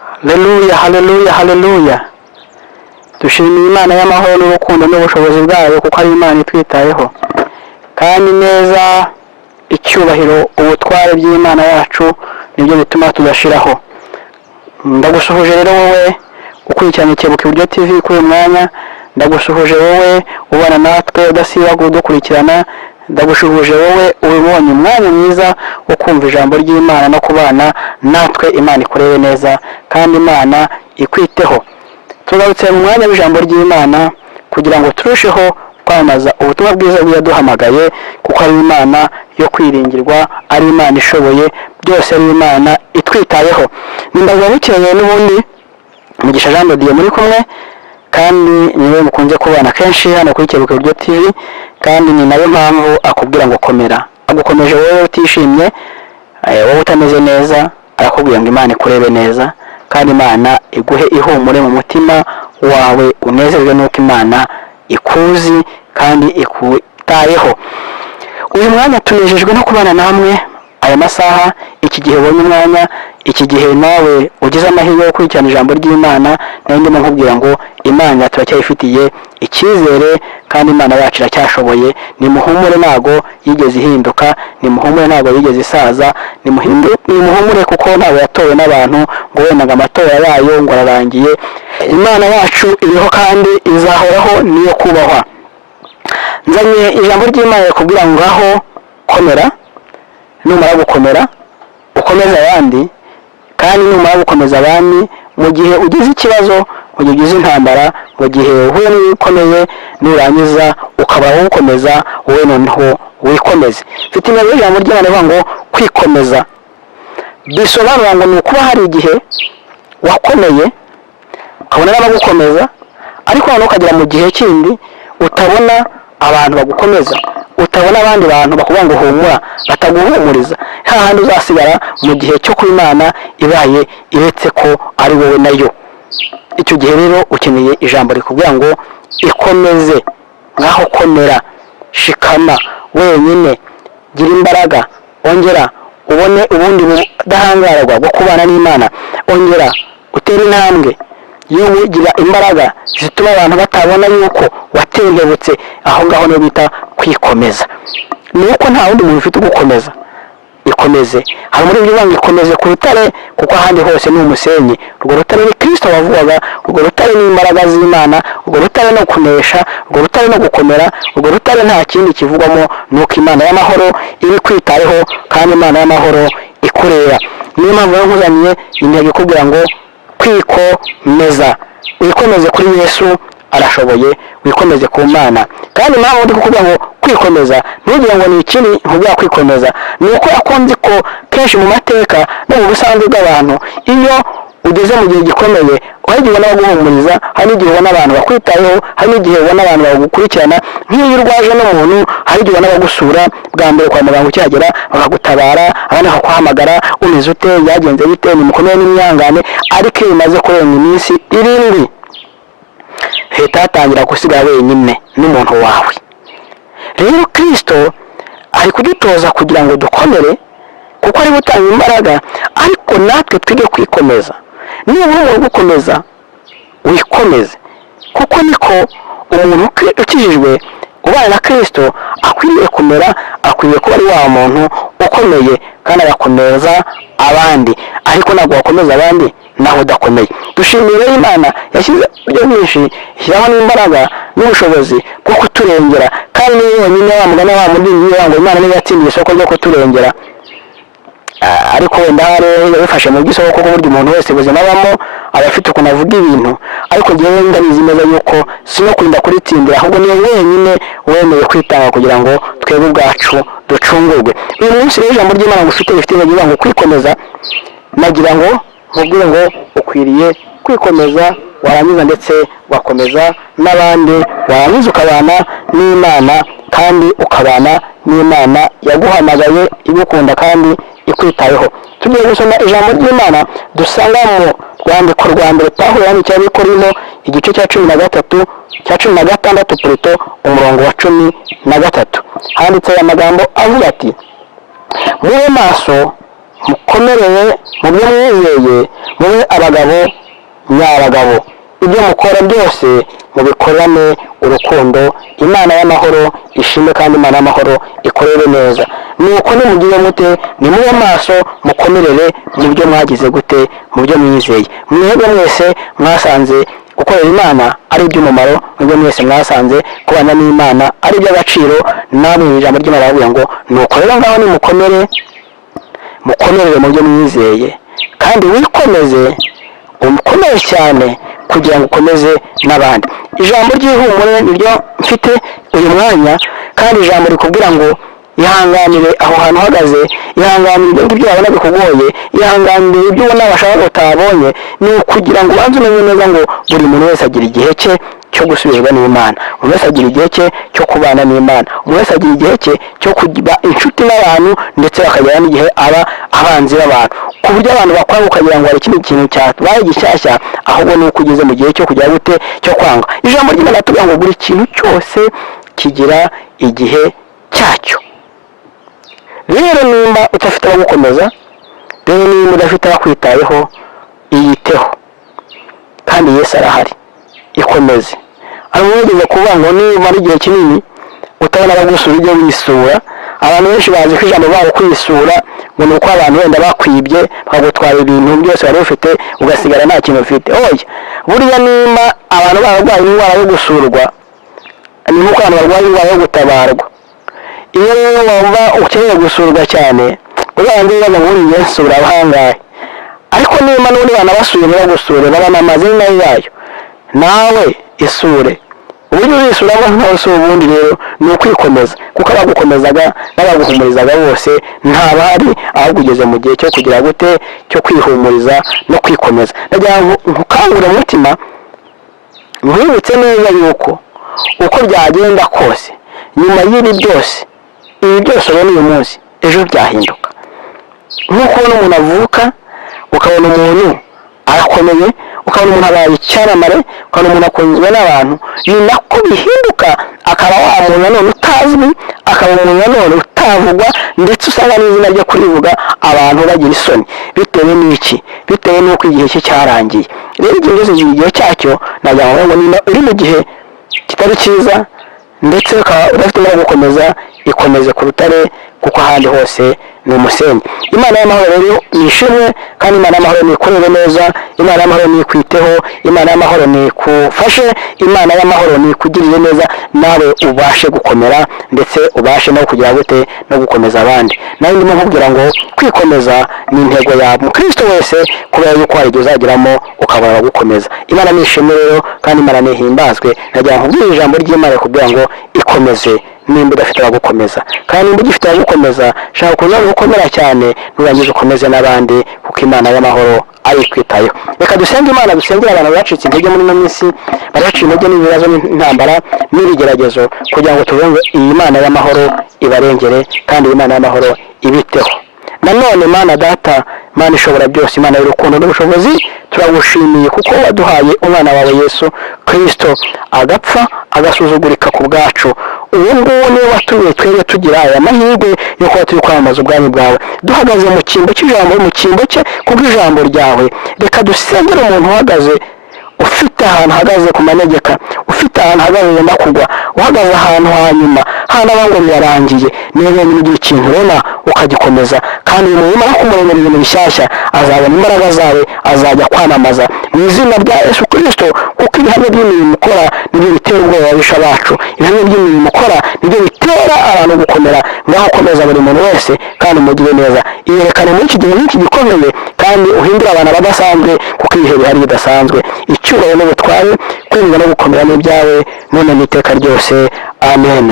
Haleluya, haleluya, haleluya. Dushimiye Imana y'amahoro n'urukundo n'ubushobozi bwayo kuko ari Imana itwitayeho. Kandi neza icyubahiro ubutware by'Imana yacu nibyo bituma tudashiraho. Ndagusuhuje rero wowe ukurikirana Kebuka Iburyo TV kuri uyu mwanya. Ndagusuhuje wowe ubana natwe udasiba kudukurikirana. Ndagushuhuje wowe ubonye umwanya mwiza wo kumva ijambo ry'Imana no kubana natwe. Imana ikurebe neza kandi Imana ikwiteho. Tugarutse mu mwanya w'ijambo ry'Imana kugira ngo turusheho kwamaza ubutumwa bwiza bw'yaduhamagaye kuko ari Imana yo kwiringirwa, ari Imana ishoboye byose, ari Imana itwitayeho. Ndababukeye n'ubundi Mugisha Jean de Dieu muri kumwe, kandi niwe mukunze kubana kenshi hano kuri Kebuka Iburyo TV, kandi ni nayo mpamvu akubwira ngo komera. Agukomeje wowe utishimye, wowe utameze neza, arakubwira ngo Imana ikurebe neza kandi Imana iguhe ihumure mu mutima wawe, unezezwe nuko Imana ikuzi kandi ikutayeho. Uyu mwanya tunejejwe no kubana namwe aya masaha, iki gihe ubonye umwanya, iki gihe nawe ugize amahirwe yo kurikirana ijambo ry'Imana. Nayo ndimo nkubwira ngo Imana turacyayifitiye icyizere kandi Imana yacu iracyashoboye. Nimuhumure, ntago yigeze ihinduka, nimuhumure, ntago yigeze isaza, nimuhumure kuko ntago yatowe n'abantu ngo wenda amatora yayo ngo ararangiye. Imana yacu iriho kandi izahoraho, niyo kubahwa. Nzanye ijambo ry'Imana kubwira ngo ngaho komera. Numara gukomera ukomeza abandi, kandi numara gukomeza abandi mu gihe ugize ikibazo, mu gihe ugize intambara, mu gihe uhuye n'ibikomeye, nurangiza ukaba gukomeza wowe noneho wikomeze. Mfite intego y'ijambo ry'Imana ivuga ngo kwikomeza. Bisobanura ngo ni ukuba hari igihe wakomeye ukabona n'abagukomeza, ariko noneho ukagera mu gihe kindi utabona abantu bagukomeza, utabona abandi bantu bakubwira ngo humura, bataguhumuriza. Hahandi uzasigara mu gihe cyo ku Imana ibaye iretse ko ari wowe nayo. Icyo gihe rero ukeneye ijambo rikubwira ngo ikomeze. Ngaho komera, shikama wenyine, gira imbaraga, ongera ubone ubundi budahangarwa bwo kubana n'Imana, ongera utere intambwe yewe gira imbaraga zituma abantu batabona yuko watentebutse. Aho ngaho niyo bita kwikomeza. Nuko nta wundi muntu ufite gukomeza. Ikomeze. Hari muri ibyo banga ikomeze ku rutare, kuko ahandi hose ni umusenyi. Urwo rutare ni Kristo wavugaga, urwo rutare ni imbaraga z'Imana, urwo rutare no kunesha, urwo rutare no gukomera, urwo rutare nta kindi kivugwamo nuko Imana y'amahoro iri kwitayeho kandi Imana y'amahoro ikurera. Niyo mpamvu nkuzaniye intego ikubwira ngo kwikomeza. Wikomeze kuri Yesu, arashoboye. Wikomeze ku Mana. Kandi nawe ndi kukubwira ngo kwikomeza, ntugire ngo ni ikindi nkubwira kwikomeza. Ni uko akunze ko kenshi mu mateka no mu busanzwe bw'abantu, iyo ugeze mu gihe gikomeye, hari igihe ubona baguhumuriza, hari igihe ubona abantu bakwitayeho, hari igihe ubona abantu bagukurikirana. Nk'iyo urwaje n'umuntu, hari igihe ubona bagusura bwa mbere kwa muganga ukihagera bakagutabara, abandi bakaguhamagara, umeze ute, yagenze bite, nimukomere n'imyangane. Ariko iyo bimaze kurenga iminsi 7 hita hatangira gusigara wenyine n'umuntu wawe. Rero Kristo ari kudutoza kugira ngo dukomere, kuko ari gutanga imbaraga, ariko natwe twige kwikomeza. Niba uri gukomeza, wikomeze, kuko niko umuntu ukijijwe ubana na Kristo akwiriye kumera. Akwiriye kuba ari wa muntu ukomeye kandi agakomeza abandi, ariko ntabwo wakomeza abandi naho udakomeye. Dushimire Imana yashyize uburyo bwinshi, ishyiraho n'imbaraga n'ubushobozi bwo kuturengera, kandi niyo nyine wa mugana wa mudingi ngo Imana niyo yatsindiye isoko ryo kuturengera. Ariko wenda yabifashe mu bw'isoko kuko burya umuntu wese buzima abamo aba afite ukuntu avuga ibintu, ariko njyewe ndabizi neza yuko si no kurinda kuritsindira, ahubwo niyo wenyine wemeye kwitanga kugira ngo twebwe ubwacu ducungurwe. Uyu munsi rero ijambo ry'Imana ngufite rifite intego ngo kwikomeza. Nagira ngo nkubwire ngo ukwiriye kwikomeza, warangiza ndetse wakomeza n'abandi, warangiza ukabana n'Imana kandi ukabana n'Imana yaguhamagaye, igukunda kandi ikwitayeho. Tugiye gusoma ijambo ry'Imana dusanga mu rwandiko rwa mbere Pawulo yandikiye Abikorino, igice cya 13 cya 16 Pluto umurongo wa 13. Handitse aya magambo avuga ati: mube maso, mukomereye mu byo mwizeye, mube abagabo abagabo nyabagabo, ibyo mukora byose mubikorane urukundo. Imana y'amahoro ishime kandi Imana y'amahoro ikorere neza. Nuko nimugire mute, nimube maso, mukomerere mu byo mwagize gute, mu byo mwizeye. Mwebwe mwese mwasanze gukorera Imana ari iby'umumaro, mwebwe mwese mwasanze kubana n'Imana ari iby'agaciro, namwe ijambo ry'Imana rivuga ngo nuko rero ngaho nimukomere, mukomerere mu byo mwizeye kandi wikomeze, umukomere cyane kugira ngo ukomeze n'abandi. Ijambo ry'ihumure niryo mfite uyu mwanya, kandi ijambo rikubwira ngo ihanganire aho hantu uhagaze, ihanganire ibyo wabona bikugoye, ihanganire ibyo ubona bashaka utabonye. Ni ukugira ngo ubanze umenye neza ngo buri muntu wese agira igihe cye cyo gusubizwa n'Imana, umuntu wese agira igihe cye cyo kubana n'Imana, umuntu wese agira igihe cye cyo kuba inshuti n'abantu, ndetse bakagera n'igihe aba abanzi b'abantu, ku buryo abantu bakwanga ukagira ngo hari ikindi kintu cyabaye gishyashya, ahubwo ni uko ugeze mu gihe cyo kujya gute, cyo kwanga. Ijambo ry'Imana tuvuga ngo buri kintu cyose kigira igihe cyacyo. Rero nimba udafite abagukomeza, rero nimba udafite abakwitayeho, iyiteho kandi Yesu arahari, ikomeze. Aramwegeze kuvuga ngo niba ari igihe kinini utabona abagusura ujye wisura. Abantu benshi bazi ko ijambo babo kwisura ngo ni uko abantu wenda bakwibye bakagutwara ibintu byose wari ufite ugasigara nta kintu ufite. Oya, burya nimba abantu barwaye indwara yo gusurwa, ni nk'uko abantu barwaye indwara yo gutabarwa. Iyo rero wumva ukeneye gusurwa cyane, uzabanze wibaza ngo uri Yesu urabangahe. Ariko nimba n'ubundi banabasuye ntibagusure, babana amazina yayo, nawe isure. Uburyo uzisuramo ntose ubundi rero ni ukwikomeza, kuko abagukomezaga n'abaguhumurizaga bose ntabahari, ahubwo ugeze mu gihe cyo kugira gute, cyo kwihumuriza no kwikomeza. Ndagira ngo nkukangure umutima, nkwibutse neza yuko uko byagenda kose, nyuma y'ibi byose, ibi byose ubona uyu munsi ejo byahinduka. Nk'uko ubona umuntu avuka, ukabona umuntu arakomeye, ukabona umuntu abaye icyamamare, ukabona umuntu akunzwe n'abantu, ni nako bihinduka, akaba wa muntu nanone utazwi, akaba umuntu nanone utavugwa, ndetse usanga n'izina ryo kurivuga abantu bagira isoni. Bitewe n'iki? Bitewe n'uko igihe cye cyarangiye. Rero igihe cyose kigira igihe cyacyo, nagira ngo niba uri mu gihe kitari cyiza, ndetse ukaba udafite no gukomeza, ikomeze ku rutare, kuko ahandi hose ni umusenyi. Imana y'amahoro rero nishimwe, kandi Imana y'amahoro nikorere neza, Imana y'amahoro nikwiteho, Imana y'amahoro nikufashe, Imana y'amahoro nikugirire neza, nawe ubashe gukomera, ndetse ubashe no kugira gute, no gukomeza abandi. Nawe ndimo nkubwira ngo kwikomeza ni intego ya Mukristo wese, kubera yuko hari igihe uzageramo ukabona gukomeza. Imana nishimwe rero, kandi Imana nihimbazwe. Nagira ngo nkubwire ijambo ry'Imana kugira ngo ikomeze nimba udafite abagukomeza, kandi nimba ugifite abagukomeza, shaka kuza gukomera cyane, nurangiza ukomeze n'abandi, kuko Imana y'amahoro ari kwitayeho. Reka dusenge Imana, dusengera abantu bacitse intege muri ino minsi, baraciye intege n'ibibazo n'intambara n'ibigeragezo, kugira ngo tubone iyi Imana y'amahoro ibarengere, kandi iyi Imana y'amahoro ibiteho. Nanone Mana Data, Mana ishobora byose, Imana y'urukundo n'ubushobozi, turagushimiye kuko waduhaye umwana wawe Yesu Kristo agapfa agasuzugurika ku bwacu. Ubu ngubu niwe watumye twebwe tugira aya mahirwe yo kuba turi kwamamaza ubwami bwawe, duhagaze mu cyimbo cy'ijambo, mu cyimbo cye kubw'ijambo ryawe. Reka dusengere umuntu uhagaze, ufite ahantu ahagaze ku manegeka, ufite ahantu ahagaze yenda kugwa, uhagaze ahantu hanyuma, hano abango birarangiye, niyo wenyine ugira ikintu ubona ukagikomeza, kandi uyu muntu nimara kumuremera ibintu bishyashya, azabona imbaraga zawe, azajya kwamamaza mu izina rya Yesu Kristo, kuko ibihamya by'imirimo ukora nibyo bitera ubwoba ababisha bacu, ibihamya by'imirimo ukora nibyo bitera abantu gukomera. Ngaho komeza buri muntu wese, kandi umugire neza, iyerekane muri iki gihe n'iki gikomeye, kandi uhindure abantu badasanzwe, kuko ibihe bihari bidasanzwe. Icyubahiro n'ubutware, kwinjira no gukomera n'ibyawe, none n'iteka ryose. Amen.